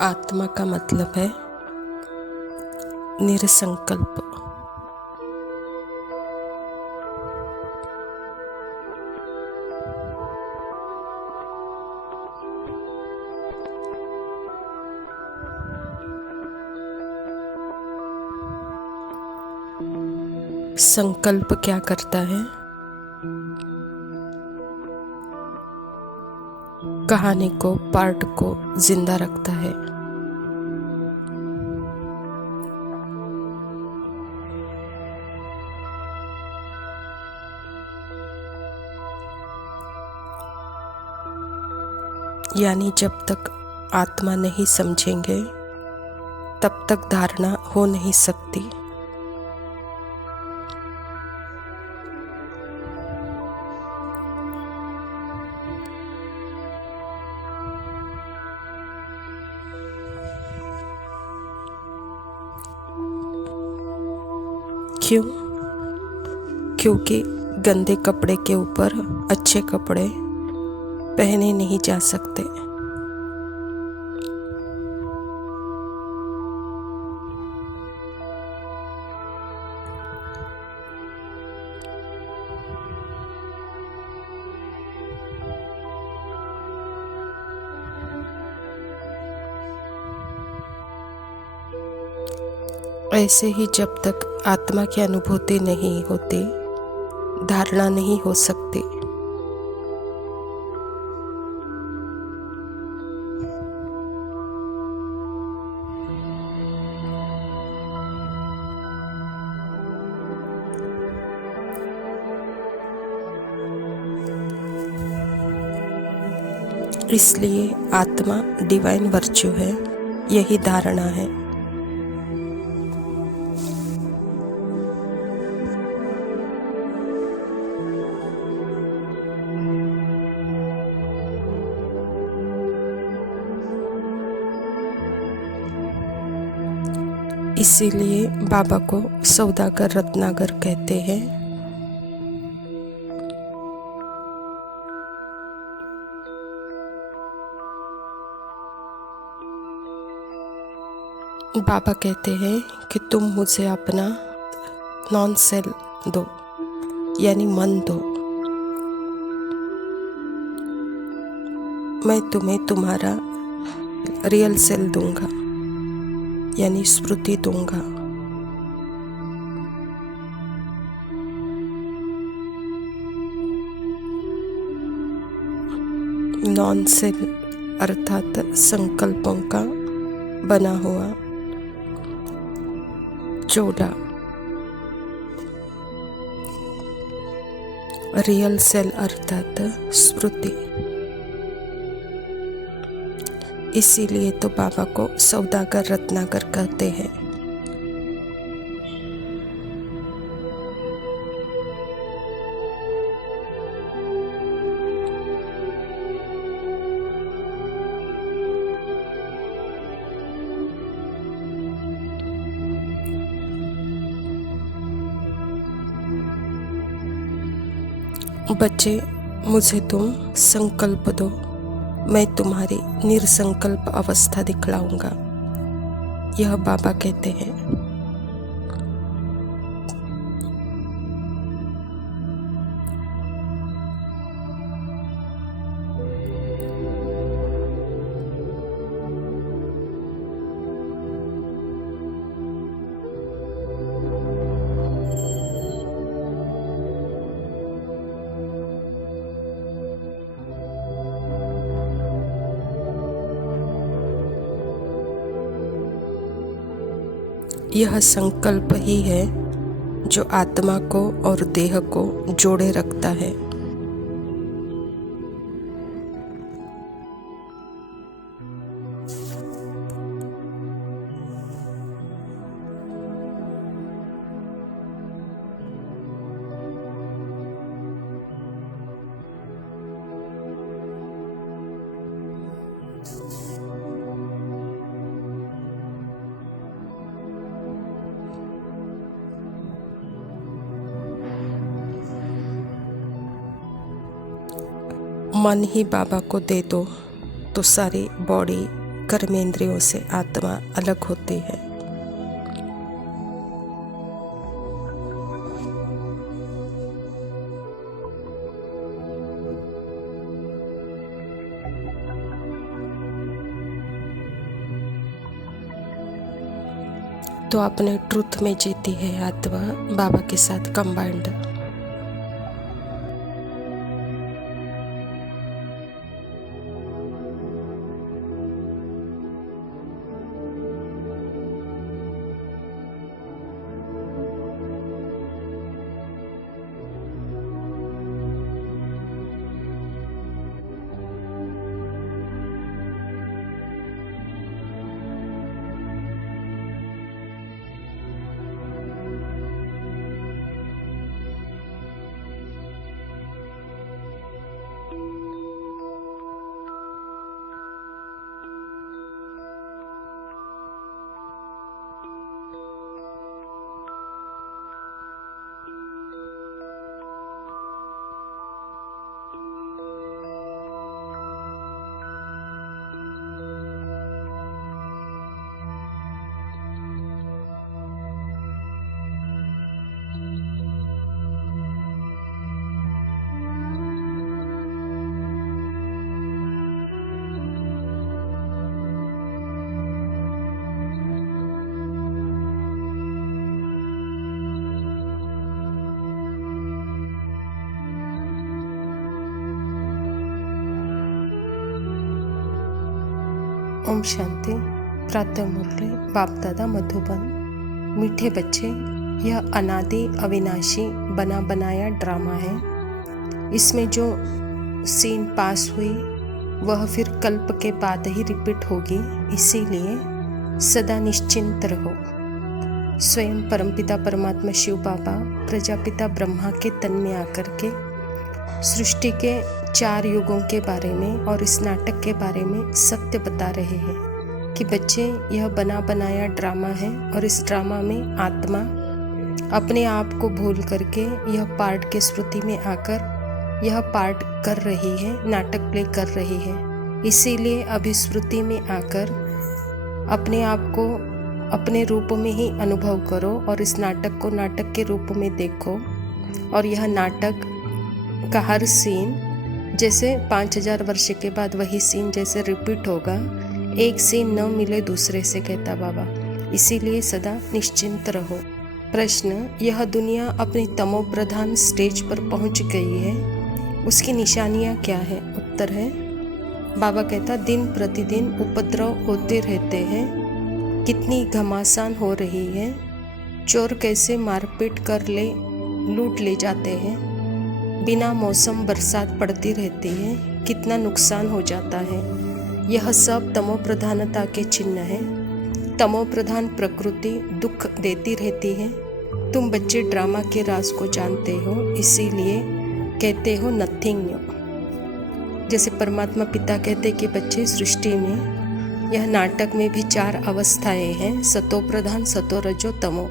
आत्मा का मतलब है निरसंकल्प। संकल्प क्या करता है? कहानी को, पार्ट को जिंदा रखता है। यानी जब तक आत्मा नहीं समझेंगे तब तक धारणा हो नहीं सकती। क्यों? क्योंकि गंदे कपड़े के ऊपर अच्छे कपड़े पहने नहीं जा सकते। ऐसे ही जब तक आत्मा की अनुभूति नहीं होती, धारणा नहीं हो सकती। इसलिए आत्मा डिवाइन वर्च्यू है, यही धारणा है। इसीलिए बाबा को सौदागर रत्नागर कहते हैं। बाबा कहते हैं कि तुम मुझे अपना नॉन सेल दो, यानी मन दो। मैं तुम्हें तुम्हारा रियल सेल दूंगा, यानी स्मृति दूंगा। नॉन सेल अर्थात संकल्पों का बना हुआ जोड़ा। रियल सेल अर्थात स्मृति। इसीलिए तो बाबा को सौदागर रत्नागर कहते हैं। बच्चे, मुझे तुम संकल्प दो, मैं तुम्हारी निरसंकल्प अवस्था दिखलाऊंगा, यह बाबा कहते हैं। यह संकल्प ही है जो आत्मा को और देह को जोड़े रखता है। मन ही बाबा को दे दो तो सारी बॉडी कर्मेंद्रियों से आत्मा अलग होती है। तो अपने ट्रुथ में जीती है आत्मा बाबा के साथ कंबाइंड। ओम शांति। प्रातः मुरली बाप दादा मधुबन। मीठे बच्चे, यह अनादि अविनाशी बना बनाया ड्रामा है। इसमें जो सीन पास हुई वह फिर कल्प के बाद ही रिपीट होगी, इसीलिए सदा निश्चिंत रहो। स्वयं परमपिता परमात्मा शिव बाबा प्रजापिता ब्रह्मा के तन में आकर के सृष्टि के 4 युगों के बारे में और इस नाटक के बारे में सत्य बता रहे हैं कि बच्चे, यह बना बनाया ड्रामा है और इस ड्रामा में आत्मा अपने आप को भूल करके यह पार्ट के स्मृति में आकर यह पार्ट कर रही है, नाटक प्ले कर रही है। इसीलिए अभी स्मृति में आकर अपने आप को अपने रूप में ही अनुभव करो और इस नाटक को नाटक के रूप में देखो। और यह नाटक का हर सीन जैसे 5000 वर्ष के बाद वही सीन जैसे रिपीट होगा, एक सीन न मिले दूसरे से, कहता बाबा। इसीलिए सदा निश्चिंत रहो। प्रश्न, यह दुनिया अपनी तमो प्रधान स्टेज पर पहुंच गई है, उसकी निशानियां क्या है? उत्तर है, बाबा कहता, दिन प्रतिदिन उपद्रव होते रहते हैं। कितनी घमासान हो रही है, चोर कैसे मारपीट कर लूट ले जाते हैं, बिना मौसम बरसात पड़ती रहती है, कितना नुकसान हो जाता है। यह सब तमो प्रधानता के चिन्ह है। तमो प्रधान प्रकृति दुख देती रहती है। तुम बच्चे ड्रामा के राज को जानते हो, इसीलिए कहते हो नथिंग न्यू। जैसे परमात्मा पिता कहते कि बच्चे, सृष्टि में यह नाटक में भी 4 अवस्थाएं हैं, सतो प्रधान, सतो रजो तमो।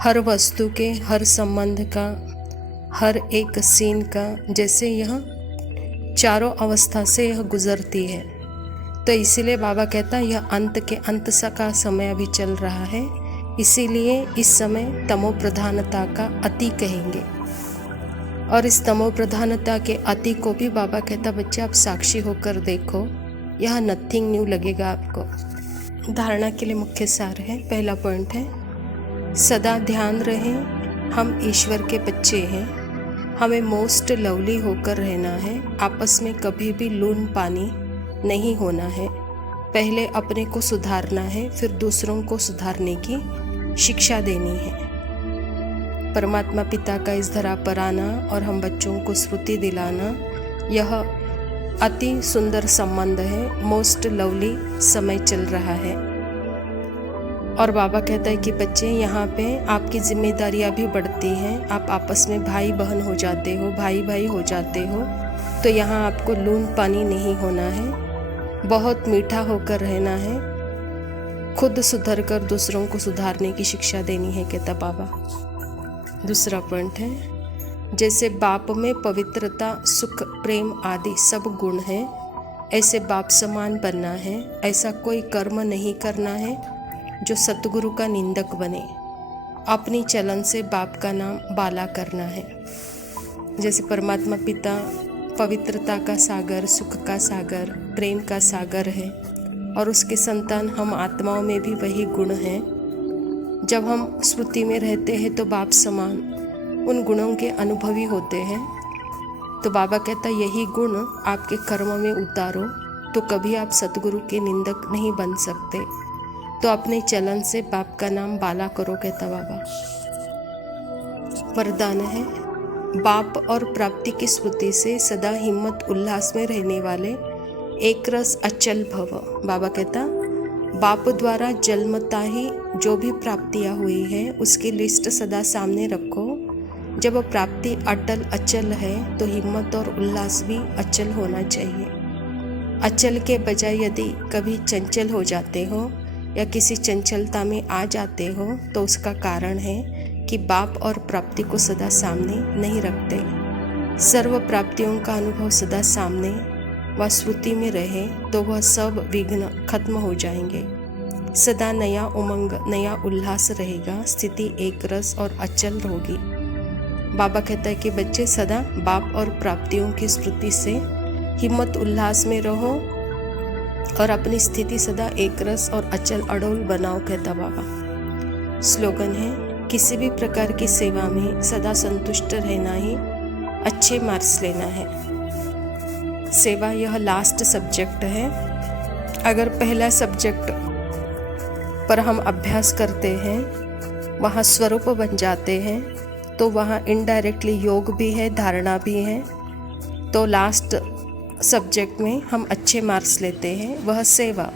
हर वस्तु के, हर संबंध का, हर एक सीन का, जैसे यह 4 अवस्था से यह गुजरती है। तो इसीलिए बाबा कहता, यह अंत के अंत का समय अभी चल रहा है, इसीलिए इस समय तमो प्रधानता का अति कहेंगे। और इस तमो प्रधानता के अति को भी बाबा कहता, बच्चे आप साक्षी होकर देखो, यह नथिंग न्यू लगेगा आपको। धारणा के लिए मुख्य सार है। पहला पॉइंट है, सदा ध्यान रहे हम ईश्वर के बच्चे हैं, हमें मोस्ट लवली होकर रहना है, आपस में कभी भी लून पानी नहीं होना है। पहले अपने को सुधारना है, फिर दूसरों को सुधारने की शिक्षा देनी है। परमात्मा पिता का इस धरा पर आना और हम बच्चों को स्मृति दिलाना, यह अति सुंदर संबंध है। मोस्ट लवली समय चल रहा है। और बाबा कहता है कि बच्चे, यहाँ पे आपकी जिम्मेदारियाँ भी बढ़ती हैं, आप आपस में भाई बहन हो जाते हो, भाई भाई हो जाते हो। तो यहाँ आपको लून पानी नहीं होना है, बहुत मीठा होकर रहना है, खुद सुधर कर दूसरों को सुधारने की शिक्षा देनी है, कहता बाबा। दूसरा पॉइंट है, जैसे बाप में पवित्रता, सुख, प्रेम आदि सब गुण हैं, ऐसे बाप समान बनना है। ऐसा कोई कर्म नहीं करना है जो सतगुरु का निंदक बने। अपनी चलन से बाप का नाम बाला करना है। जैसे परमात्मा पिता पवित्रता का सागर, सुख का सागर, प्रेम का सागर है और उसके संतान हम आत्माओं में भी वही गुण हैं। जब हम स्मृति में रहते हैं तो बाप समान उन गुणों के अनुभवी होते हैं। तो बाबा कहता यही गुण आपके कर्म में उतारो तो कभी आप सतगुरु के निंदक नहीं बन सकते। तो अपने चलन से बाप का नाम बाला करो, कहता बाबा। वरदान है, बाप और प्राप्ति की स्मृति से सदा हिम्मत उल्लास में रहने वाले एक रस अचल भव। बाबा कहता बाप द्वारा जन्मता ही जो भी प्राप्तियाँ हुई है उसकी लिस्ट सदा सामने रखो। जब प्राप्ति अटल अचल है तो हिम्मत और उल्लास भी अचल होना चाहिए। अचल के बजाय यदि कभी चंचल हो जाते हो या किसी चंचलता में आ जाते हो तो उसका कारण है कि बाप और प्राप्ति को सदा सामने नहीं रखते। सर्व प्राप्तियों का अनुभव सदा सामने व स्मृति में रहे तो वह सब विघ्न खत्म हो जाएंगे। सदा नया उमंग, नया उल्लास रहेगा। स्थिति एक रस और अचल होगी। बाबा कहता है कि बच्चे सदा बाप और प्राप्तियों की स्मृति से हिम्मत उल्लास में रहो और अपनी स्थिति सदा एक रस और अचल अडोल बनाओ, कहता बाबा। स्लोगन है, किसी भी प्रकार की सेवा में सदा संतुष्ट रहना ही अच्छे मार्क्स लेना है। सेवा यह लास्ट सब्जेक्ट है। अगर पहला सब्जेक्ट पर हम अभ्यास करते हैं, वहाँ स्वरूप बन जाते हैं, तो वहाँ इनडायरेक्टली योग भी है, धारणा भी है। तो लास्ट सब्जेक्ट में हम अच्छे मार्क्स लेते हैं, वह सेवा।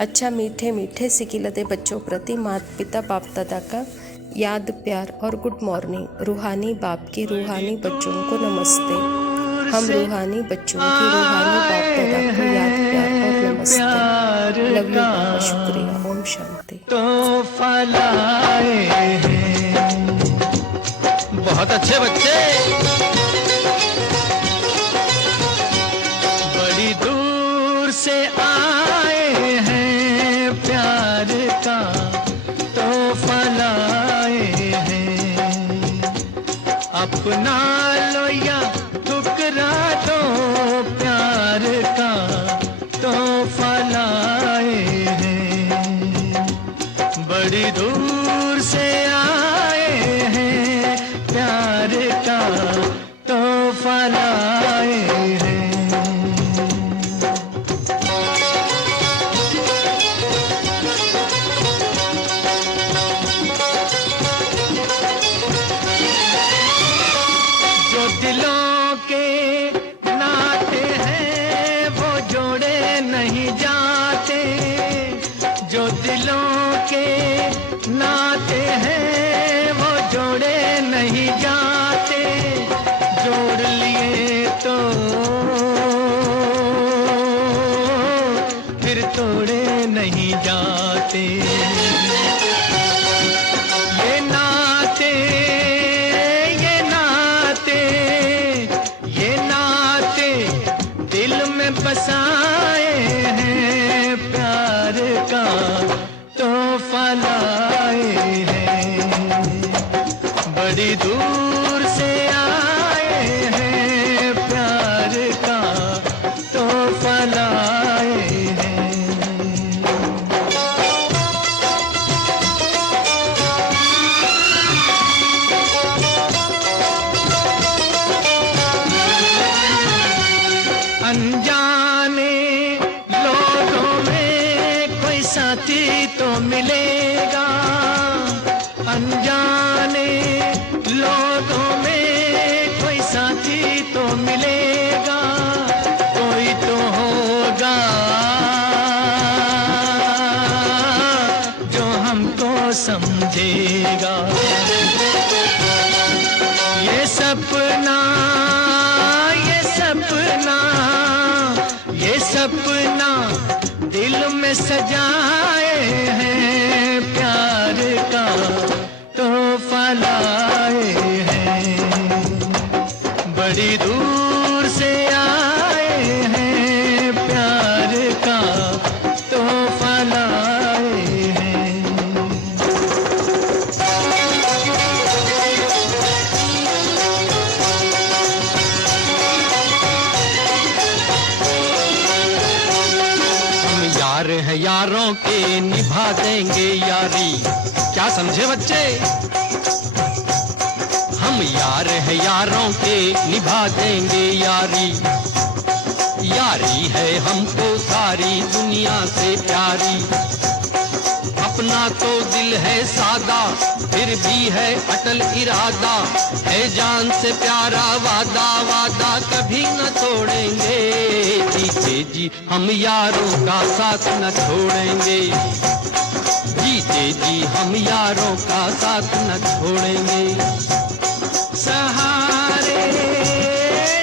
अच्छा, मीठे मीठे सिकिलते बच्चों प्रति माता पिता बाप दादा का याद, प्यार और गुड मॉर्निंग। रूहानी बाप के रूहानी बच्चों को नमस्ते। हम रूहानी बच्चों की रूहानी बाप दादा को याद, प्यार और नमस्ते। लव यू बाबा, शुक्रिया। ओम शांति। तो फलाए हैं बहुत अच्छे बच्चे, बड़ी दूर से आए हैं, प्यार का तो फलाए हैं। अपना लो या ठुकरा दो, प्यार का तो फलाए हैं। बड़ी दूर से आए हैं, प्यार का तो फलाए हैं। जो दिलों के नाते हैं वो जोड़े नहीं जाते। जो दिलों के नाते हैं वो जोड़े नहीं जाते। जोड़ लिए तो फिर तोड़े नहीं जाते। ये नाते, ये नाते, ये नाते दिल में बसाए हैं, प्यार का तो फलाए हैं। बड़ी दूर से आए हैं, प्यार का तो फलाए हैं। अनजाने लोगों में कोई साथी तो मिलेगा। अनजाने लोगों में कोई साथी तो मिलेगा। कोई तो होगा जो हमको समझेगा। ये सपना, ये सपना, ये सपना दिल में सजाए हैं, प्यार का तो फलाए हैं। बड़ी दूर से आ यारों के निभा देंगे यारी। क्या समझे बच्चे? हम यार है यारों के निभा देंगे यारी। यारी है हमको सारी दुनिया से प्यारी। अपना तो दिल है सादा, फिर भी है अटल इरादा। है जान से प्यारा वादा, वादा कभी न तोड़ेंगे। जीते जी हम यारों का साथ न छोड़ेंगे। जीते जी हम यारों का साथ न छोड़ेंगे। सहारे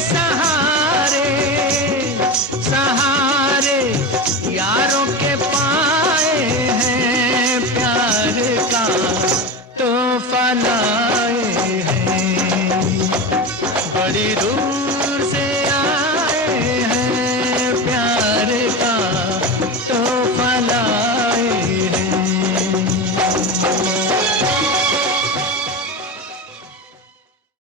सहारे सहारे यारों के पाए हैं प्यार का तोहफा।